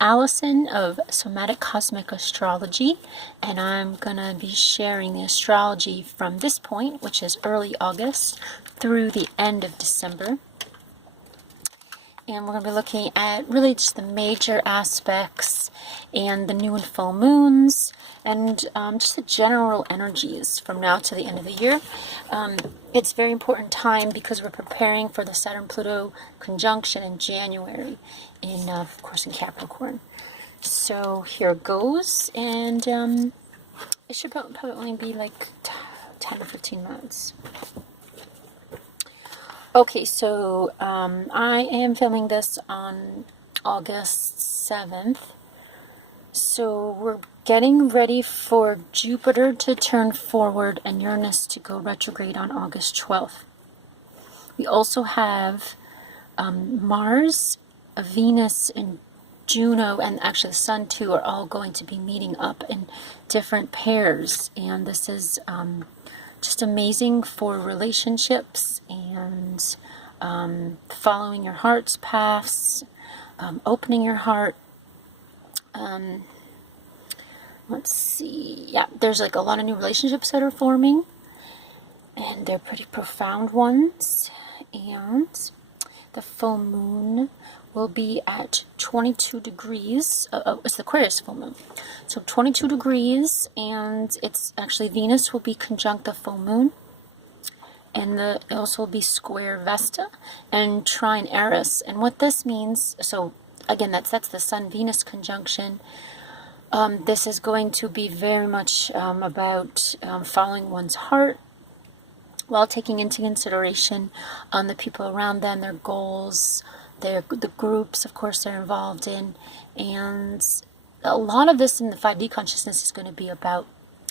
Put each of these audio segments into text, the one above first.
Allison of Somatic Cosmic Astrology, and I'm gonna be sharing the astrology from this point, which is early August, through the end of December. And we're going to be looking at really just the major aspects and the new and full moons and just the general energies from now to the end of the year. It's a very important time because we're preparing for the Saturn-Pluto conjunction in January, of course, in Capricorn. So here goes, and it should probably only be like 10 or 15 months. Okay, so I am filming this on August 7th. So we're getting ready for Jupiter to turn forward and Uranus to go retrograde on August 12th. We also have Mars, Venus, and Juno, and actually the Sun too, are all going to be meeting up in different pairs. And this is just amazing for relationships and following your heart's paths, opening your heart. Let's see. Yeah, there's like a lot of new relationships that are forming, and they're pretty profound ones. And the full moon will be at 22 degrees. It's the Aquarius full moon. So 22 degrees, and it's actually Venus will be conjunct the full moon. And it also will be square Vesta and trine Eris. And what this means, so again, that's the Sun-Venus conjunction. This is going to be very much about following one's heart, while taking into consideration the people around them, their goals, the groups, of course, they're involved in. And a lot of this in the 5D consciousness is going to be about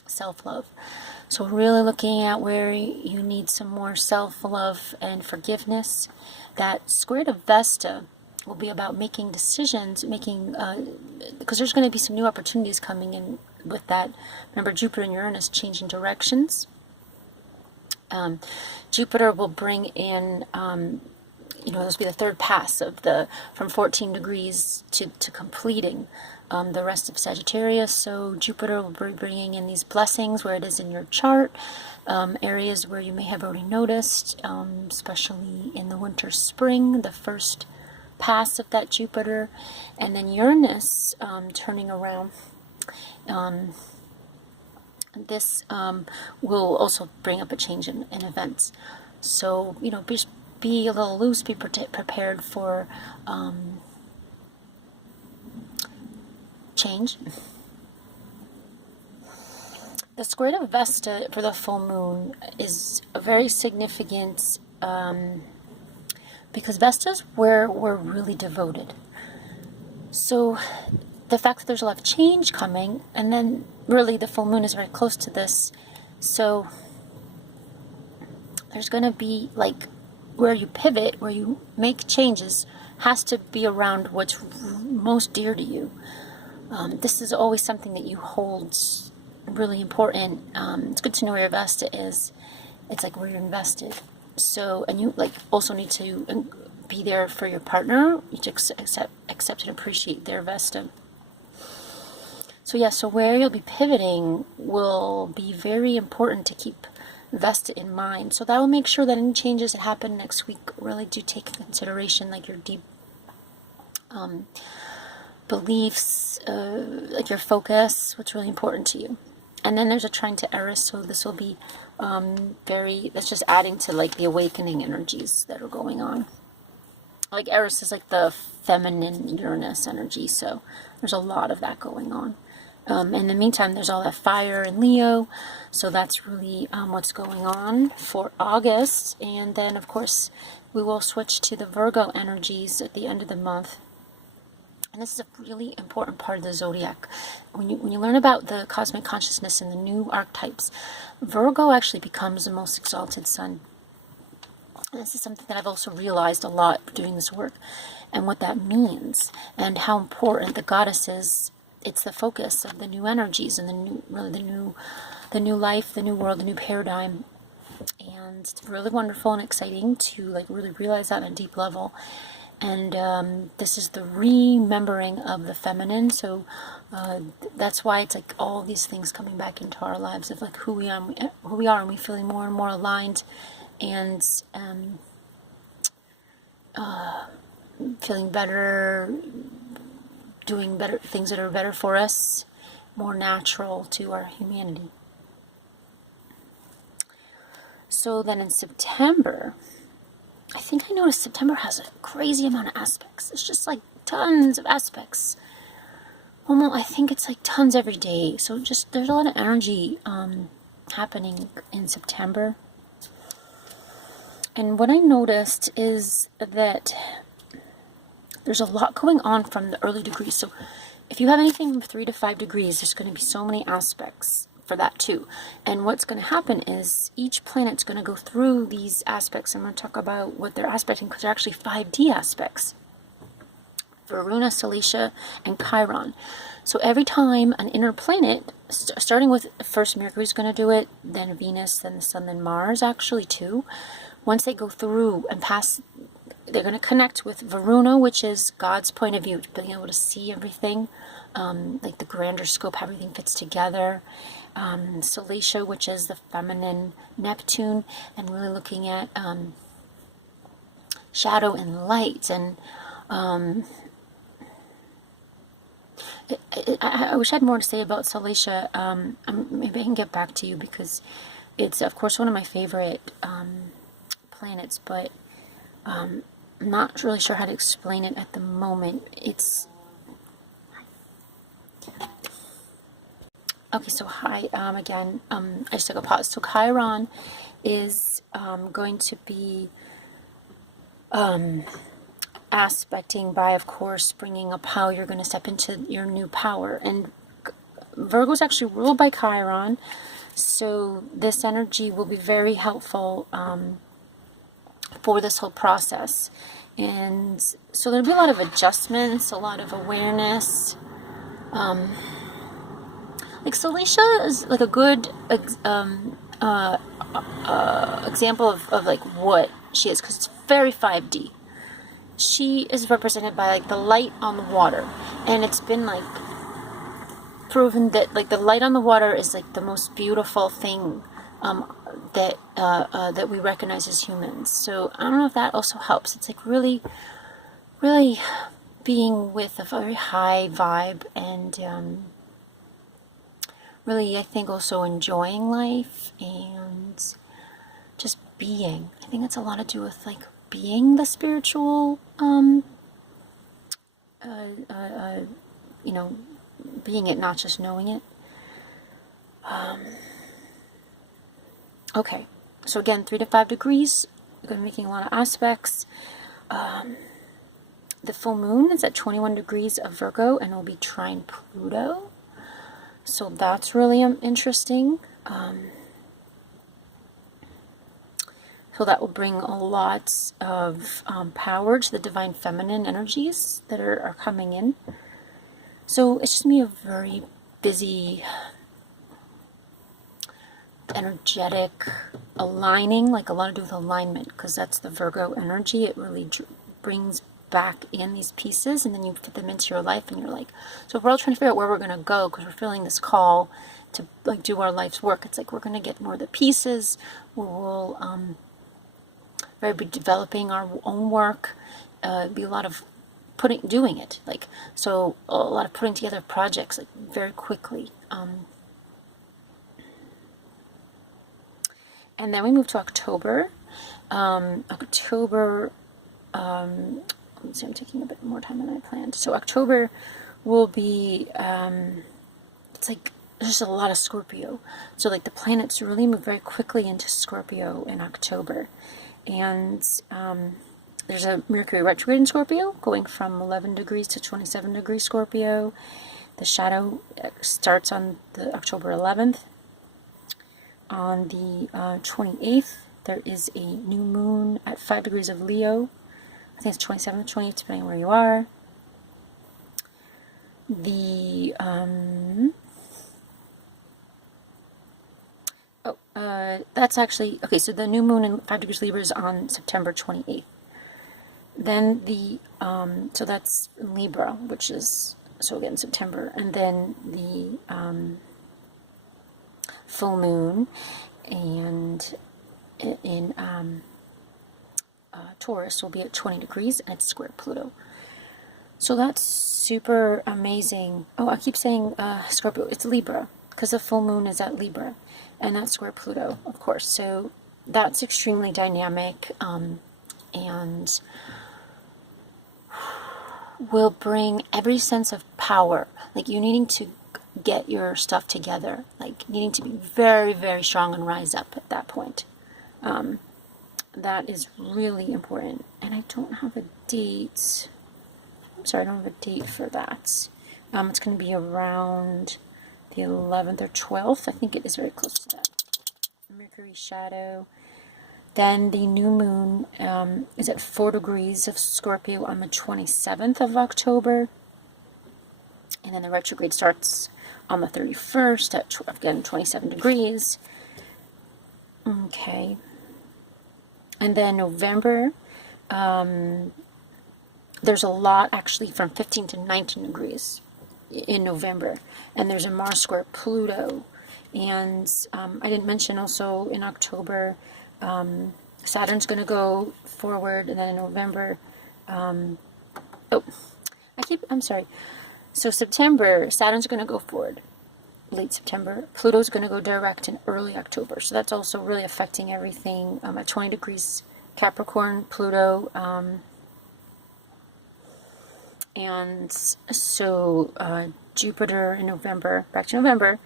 self-love. So really looking at where you need some more self-love and forgiveness. That square to Vesta will be about making decisions, because there's going to be some new opportunities coming in with that. Remember, Jupiter and Uranus changing directions. Jupiter will bring in, this will be the third pass of from 14 degrees to completing the rest of Sagittarius. So Jupiter will be bringing in these blessings where it is in your chart, areas where you may have already noticed, especially in the winter, spring, the first pass of that Jupiter, and then Uranus turning around. This will also bring up a change in events. So, be a little loose, be prepared for change. The square of Vesta for the full moon is a very significant, because Vesta's where we're really devoted. So the fact that there's a lot of change coming, and then really the full moon is very close to this, so there's going to be like where you pivot, where you make changes, has to be around what's most dear to you. This is always something that you hold really important. It's good to know where your Vesta is. It's like where you're invested. So, and you also need to be there for your partner. You need to accept and appreciate their Vesta. So yeah, so where you'll be pivoting will be very important to keep Vesta in mind. So that will make sure that any changes that happen next week really do take into consideration your deep beliefs, your focus, what's really important to you. And then there's a trine to Eris, so this will be that's just adding to the awakening energies that are going on. Eris is the feminine Uranus energy, so there's a lot of that going on. In the meantime, there's all that fire in Leo, so that's really what's going on for August. And then, of course, we will switch to the Virgo energies at the end of the month. And this is a really important part of the zodiac. When you learn about the cosmic consciousness and the new archetypes, Virgo actually becomes the most exalted sun. And this is something that I've also realized a lot doing this work, and what that means, and how important the goddess is. It's the focus of the new energies and the new life, the new world, the new paradigm. And it's really wonderful and exciting to really realize that on a deep level. And this is the remembering of the feminine. So that's why it's like all these things coming back into our lives of like who we are, and we feeling more and more aligned, and feeling better, doing better things that are better for us, more natural to our humanity. So then in September, I think I noticed September has a crazy amount of aspects. It's just like tons of aspects. Almost, I think it's like tons every day. So just there's a lot of energy happening in September. And what I noticed is that there's a lot going on from the early degrees. So if you have anything from 3 to 5 degrees, there's going to be so many aspects for that too. And what's going to happen is each planet's going to go through these aspects. I'm going to talk about what they're aspecting, because they're actually 5D aspects: Varuna, Cilicia, and Chiron. So every time an inner planet, starting with first Mercury's going to do it, then Venus, then the Sun, then Mars actually too. Once they go through and pass, they're going to connect with Varuna, which is God's point of view, being able to see everything, like the grander scope, how everything fits together. Cilicia, which is the feminine Neptune, and really looking at shadow and light. And I wish I had more to say about Cilicia. Maybe I can get back to you, because it's, of course, one of my favorite planets, but I'm not really sure how to explain it at the moment. It's okay. So hi again. I just took a pause. So Chiron is going to be aspecting by, of course, bringing up how you're going to step into your new power. And Virgo is actually ruled by Chiron, so this energy will be very helpful for this whole process. And so there'll be a lot of adjustments, a lot of awareness. Like Cilicia is like a good example of like what she is, because it's very 5D. She is represented by like the light on the water, and it's been like proven that like the light on the water is like the most beautiful thing that we recognize as humans. So I don't know if that also helps. It's like really, really being with a very high vibe, and really, I think, also enjoying life and just being. I think it's a lot to do with like being the spiritual, you know, being it, not just knowing it. Okay, so again, 3 to 5 degrees, we're going to be making a lot of aspects. The full moon is at 21 degrees of Virgo, and will be trine Pluto. So that's really interesting. So that will bring a lot of power to the divine feminine energies that are coming in. So it's just going to be a very busy, energetic aligning, like a lot to do with alignment, because that's the Virgo energy. It really brings back in these pieces, and then you fit them into your life, and you're like, so if we're all trying to figure out where we're going to go, because we're feeling this call to like do our life's work, it's like we're going to get more of the pieces, where we'll be developing our own work, be a lot of doing it, like, so a lot of putting together projects like very quickly. And then we move to October. October, let's see, I'm taking a bit more time than I planned. So October will be, it's like, there's just a lot of Scorpio. So like the planets really move very quickly into Scorpio in October. And there's a Mercury retrograde in Scorpio, going from 11 degrees to 27 degrees Scorpio. The shadow starts on the October 11th. On the 28th, there is a new moon at 5 degrees of Leo. I think it's 27th, 28th, depending on where you are. The that's actually okay. So the new moon in 5 degrees Libra is on September 28th. then the, so that's Libra, which is, so again, September. And then the full moon and in Taurus will be at 20 degrees, and it's square Pluto. So that's super amazing. Oh, I keep saying Scorpio. It's Libra, because the full moon is at Libra, and that's square Pluto, of course. So that's extremely dynamic, and will bring every sense of power, like you needing to get your stuff together, like needing to be very, very strong and rise up at that point. That is really important. And I don't have a date. I'm sorry, I don't have a date for that. It's going to be around the 11th or 12th. I think it is very close to that. Mercury shadow. Then the new moon is at 4 degrees of Scorpio on the 27th of October. And then the retrograde starts on the 31st at, again, 27 degrees. Okay. And then November, there's a lot actually from 15 to 19 degrees in November. And there's a Mars square Pluto. And I didn't mention also in October, Saturn's going to go forward. And then in November, I'm sorry. So September, Saturn's going to go forward. Late September. Pluto's going to go direct in early October. So that's also really affecting everything at 20 degrees Capricorn, Pluto. And so Jupiter in November, back to November,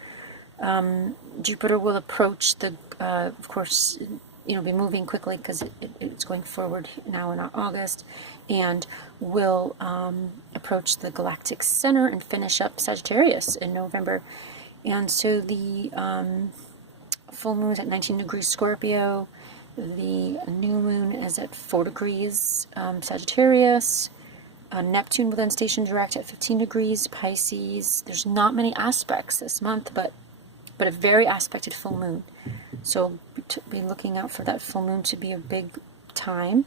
Jupiter will approach the, of course, be moving quickly because it's going forward now in August, and will approach the galactic center and finish up Sagittarius in November. And so the full moon is at 19 degrees Scorpio. The new moon is at 4 degrees Sagittarius. Neptune will then station direct at 15 degrees Pisces. There's not many aspects this month, but a very aspected full moon. So be looking out for that full moon to be a big time.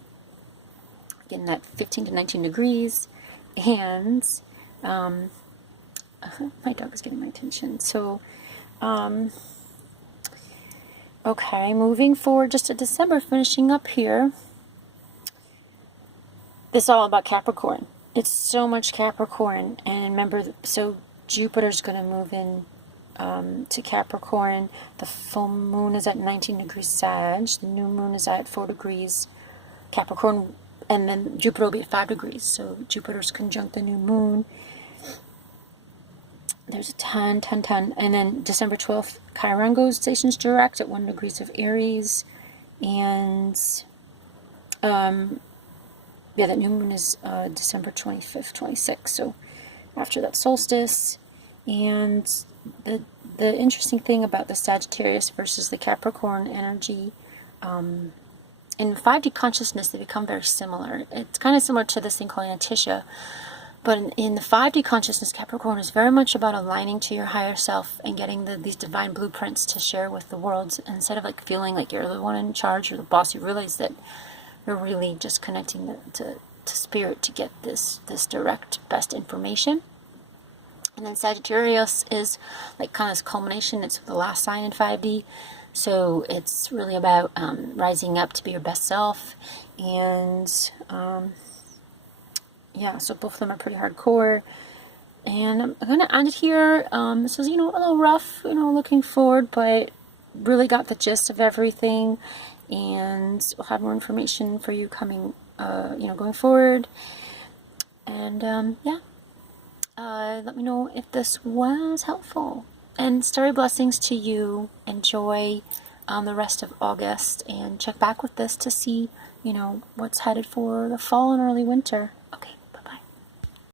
Again, that 15 to 19 degrees. And my dog is getting my attention. So, okay, moving forward just to December, finishing up here. This is all about Capricorn. It's so much Capricorn. And remember, so Jupiter's going to move in to Capricorn. The full moon is at 19 degrees Sag. The new moon is at 4 degrees Capricorn. And then Jupiter will be at 5 degrees. So Jupiter's conjunct the new moon. There's a ton. And then December 12th, Chiron goes stations direct at 1 degrees of Aries. And that new moon is December 25th, 26th. So after that solstice. And the interesting thing about the Sagittarius versus the Capricorn energy, in 5D consciousness, they become very similar. It's kind of similar to this thing called Anatisha. But in the 5D consciousness, Capricorn is very much about aligning to your higher self and getting these divine blueprints to share with the world. Instead of like feeling like you're the one in charge or the boss, you realize that you're really just connecting to spirit to get this direct, best information. And then Sagittarius is like kind of this culmination. It's the last sign in 5D. So it's really about rising up to be your best self. And yeah, so both of them are pretty hardcore. And I'm going to end it here. This is, a little rough, looking forward, but really got the gist of everything. And we'll have more information for you coming, going forward. And yeah. Let me know if this was helpful. And starry blessings to you. Enjoy the rest of August. And check back with this to see, what's headed for the fall and early winter. Okay.